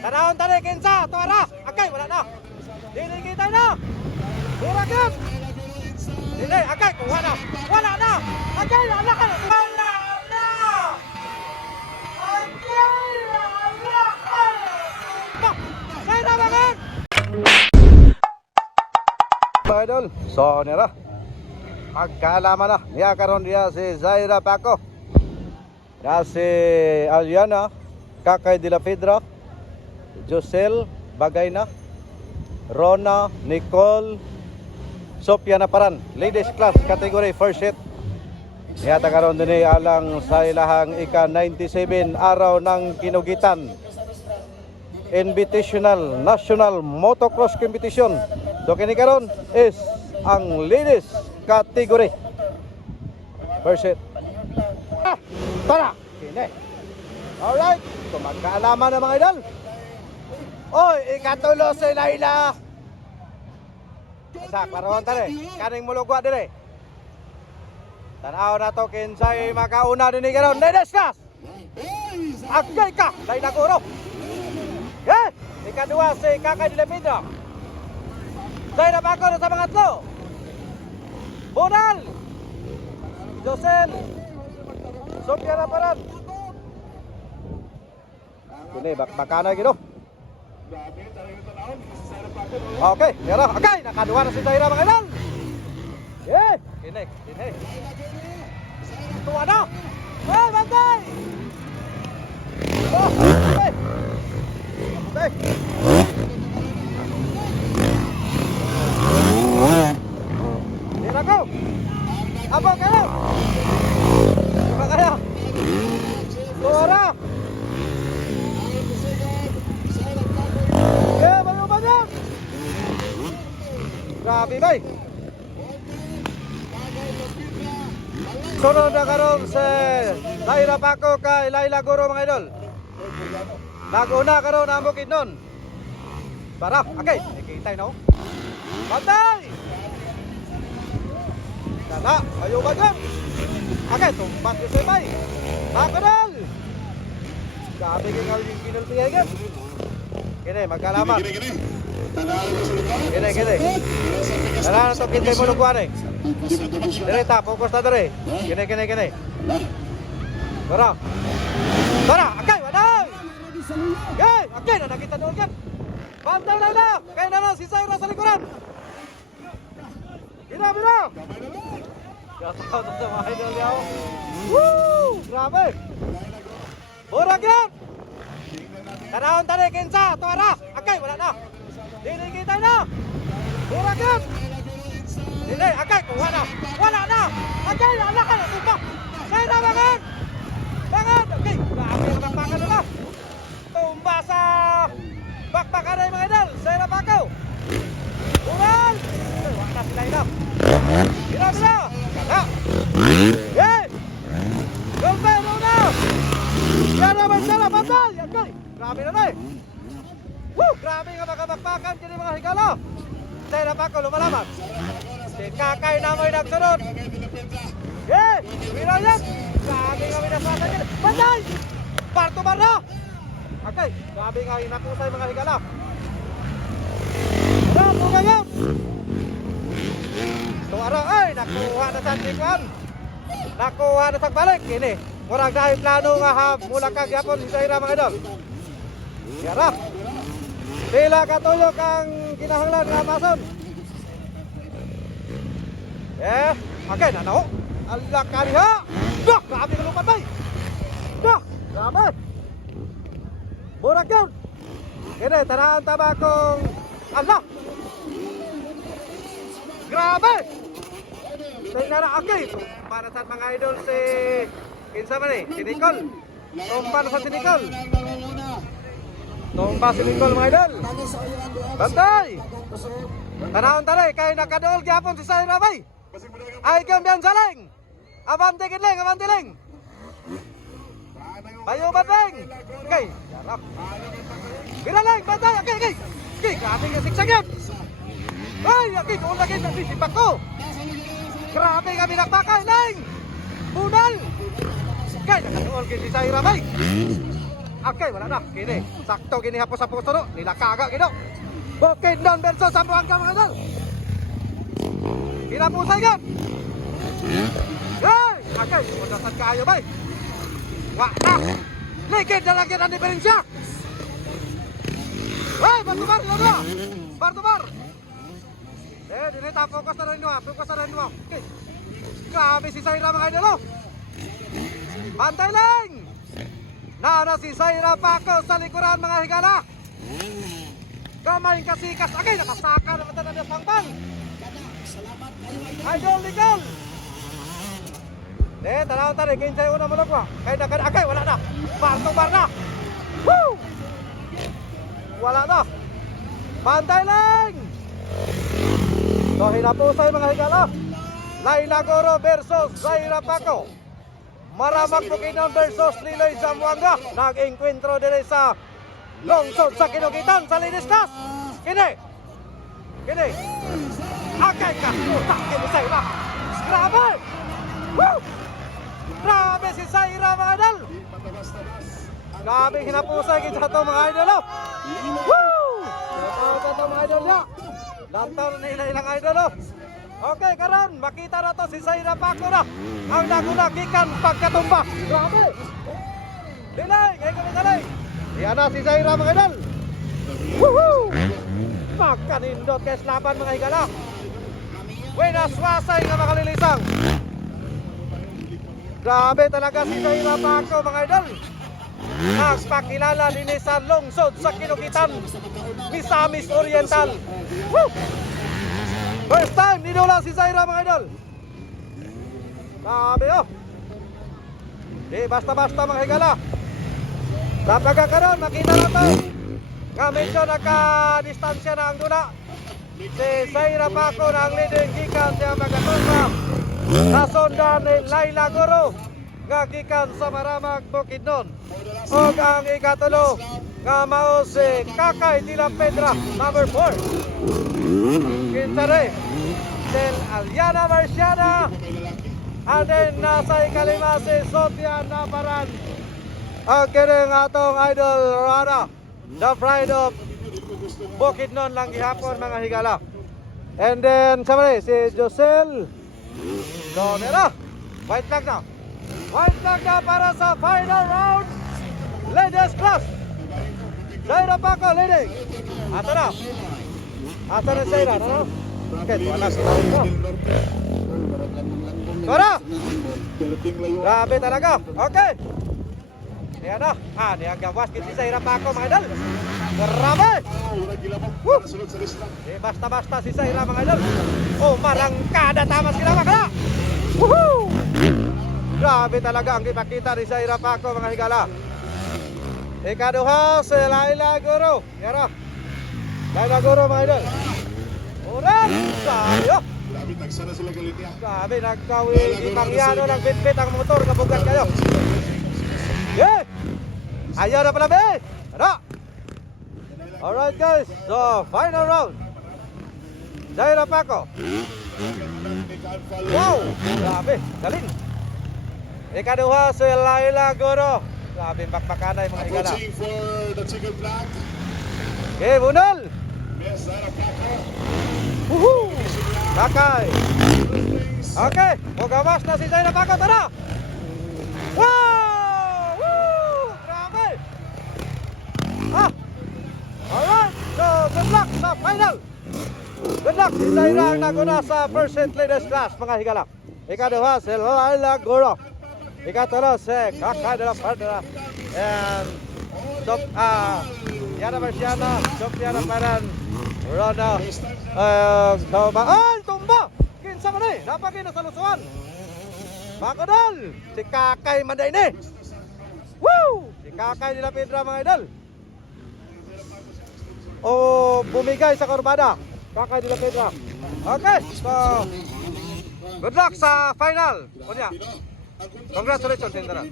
Tanahon tali, kinsa, tuwara. Akay, wala na. Dili kita na. Burak yun. Dili, akay, kuha na. Wala na. Akay, wala ka na. Wala na. Akay, wala ka na. Say na bangan. Mga idol, so nira. Magkaalaman na. Niya karon diya si Zaira Paco. Diya si Aliana, Kakay de la Pedra, Josel Bagayna, Rona, Nicole, Sophia Naparan. Ladies class, category first set. Niyata karon din alang sa ilahang ika-97 araw ng kinugitan. Invitational National Motocross Competition. So kini karon is ang ladies category first set. Tara! Kini. Alright. So magkaalaman na mga idol. Oy, ikatulo si Laila. Sa klaron tare. Kaning mulugwa dire. Tanaw na to kinsay makauna din karon. Ladies class. Agay ka, Laila Guro. Eh, ikadua si Kakay de la Pedra. Zaira Paco na sa pangatlo. Bonal. Josel. Sophia Naparan. Kini bakbakana gitu. Okay, yara. Okay, nakadua na si Zaira mga idol. Eh, kini. Tuwa na. Eh, bantay. Oh, okay. Okay. Tira ko. Apa kayo? Apa kayo? Suara. Bayo banyak. Grabe bay. Sunod na karon sa Zaira Paco kay Laila Guro mga idol. Naguna karon ang bukid nun. Para, okay, nakikitay no. Bantay! Dala, ayo ba dyan? Okay, tumpat yung sebay. Nakadal! Sabi kong yung kinulpiyagin. Kini, magkalaman. Kini. Dala na ito, kintay mo lugwan eh. Direta, focus na dire. Kini. Para, okay, waday! Okay, okay, na nakita doon yan. Bantay na na! Kaya na si Zaira sa likuran! Bira! Shoutout sa mga idol niya. Woo! Grabe! Burak yan! Tanahon tali, kinsa, tuwara! Akay, wala na! Dili kita na! Burak yan! Dili, akay, kuha na! Wala na! Akay, wala ka na! Tumba! Zaira, bangan! Bangan! Okay, grabe ang bakbakan na! Tumba sa bakbakan na yung mga idol! Zaira Paco! Bural! Wala sila ina! Bira! Kala! Yay! Golpe, Luna! Yara, mansala, bantay! Okay, grabe na eh! Woo! Grabe nga makabakbakan kini mga higala! Zaira Paco lumalaban! Si Kakay na mo'y nagsunod! Yay! Bira yan! Grabe nga minasatan yan! Bantay! Parto barra! Okay, grabe nga inakusay mga higala! Bukan yan! Tuwara ay nakuha na sa tikwan. Nakuha na sa balik. Kini, murag dahil plano nga mula kagyapon si Zaira mga idol. Yara. Sila katulog ang kinahanglan nga mason. Okay, nanaho. Allah kariha. Dah, grabe ka lupan bay. Dah, grabe. Burak yun. Kini, tanahan taba kong Allah. Grabe! Tingnan na, okay. Para sa mga idol si... Kinsa man eh, si Nicole. Tumba na sa si Nicole. Tumba si Nicole mga idol. Bantay! Tanahon tali, kaya nakadool gyapon si Zaira bay. Ay kambiyan saling. Abante ling. Bayo bateng. Okay, yarap. Ginaling, bantay, okay. Okay, grabe nga sigsagyan. Ay, okay, doon lagi na si Paco. Grabe kami nakbakay, Neng! Bunal! Kaya nakatuol kay si Zaira bay. Okay, wala na. Kini, sakto kini hapos sa puso no. Nila kaga kino. Bukidnon versus Zamboanga mga idol. Kinapusay gan. Hey, okay, mudasan kayo bay. Wah na. Ligid na lagi ang diferensya. Hey, Bartumar, yun. Bartumar. Dinita, focus na rin mo. Focus na rin mo. Okay. Grabe si Zaira mga idol. Pantay lang. Naana si Zaira Paco sa likuran mga higala. Kamay kasikas. Okay, nakasaka naman na niya sangpang. Idol, legal. Tanaw tari. Kinsay una mo lang. Kaya na, okay, wala na. Bartumar na. Woo! Wala na. Pantay lang. So hinapusay mga higala. Laila Goro versus Zaira Paco. Maramang Bukidnon versus Liloy Zamboanga. Nag-enkwentro din sa lungsod sa Kinukitan sa Ladies Class. Kini. Akay ka. Utak kini Zaira. Grabe. Woo! Grabe si Zaira mga idol. Grabe hinapusay kita ito mga idol. Woo! Hinapusay ito mga idol niya. Lantar nila ilang idol. Okay, karon makita na to si Zaira Paco na. Ang nagunagikan pagkatumba. Grabe. Dilay, ngayon kami dalay. Yan na si Zaira mga idol. Woohoo! Magkanindot kay laban mga higala. Buenas wasay nga makalilisang. Grabe talaga si Zaira Paco mga idol. Nagpakilala din sa lungsod sa Kinukitan, Misamis Oriental. Woo! First time nidula si Zaira mga idol. Grabe oh. Di basta-basta mga higala. Sa pagkakaroon, makita na to. Nga medyo nagka-distansya na ang dula. Si Zaira Paco na ang leading gikan siya magatunga. Nasondan ni Laila Goro nga gikan sa Maramag Bukidnon. O ang ikatulo nga mao si Kakay de la Pedra, number 4. Kinsare del Aliana Marciana. And then nasa ikalima si Sofia Naparan. Ang kiring atong idol Rana, the pride of Bukidnon lang gihapon mga higala. And then sama si Josel. So nila, white flag na. White flag na para sa final round. Ladies class. Zaira Paco leading. Ato na. Ato na Zaira, no? Okay, wala sila ito. Tara! Grabe talaga. Okay. Yan na. Niya gawas si Zaira Paco mga idol. Grabe! Woo! Basta-basta si Zaira mga idol. Oh, marangkada tama sila mga. Woohoo! Grabe talaga ang ipakita ni Zaira Paco mga higala. Ikaduha si Laila Goro. Yan na. Laila Goro mga idol. Urang! Sabi oh! Grabe, nagsara sila galit niya. Grabe, nagkawin. Imangyano ng bit-bit ang motor. Kabugan kayo. Yeah! Ayaw na pala, be! Ano? Alright guys, so final round. Zaira Paco. Wow! Grabe, galing. Ikaduha si Laila Goro. Grabe, bakbakanay mga higala. Approaching for the chicken flag. Okay, bunol! Yes, Zaira Paco. Woohoo! Kakay! Okay, magawas na si Zaira Paco. Tara! Wow! Woo! Grabe! Alright, so good luck sa final! Good luck! Si Zaira ang naguna sa first set ladies class mga higala. Ikaduha si Laila Goro. Ikatulo si Kakay de la Pedra. And Yana Marciana, Sofia Naparan, Rona, ay, tumba! Kinsa man eh, napagin na sa lusuan. Makadal, si Kakay Manday ni. Woo! Si Kakay de la Pedra mga idol. O bumigay sa kurbada. Kakay de la Pedra. Okay, so good luck sa final. Kunya. Congratulations, Indra.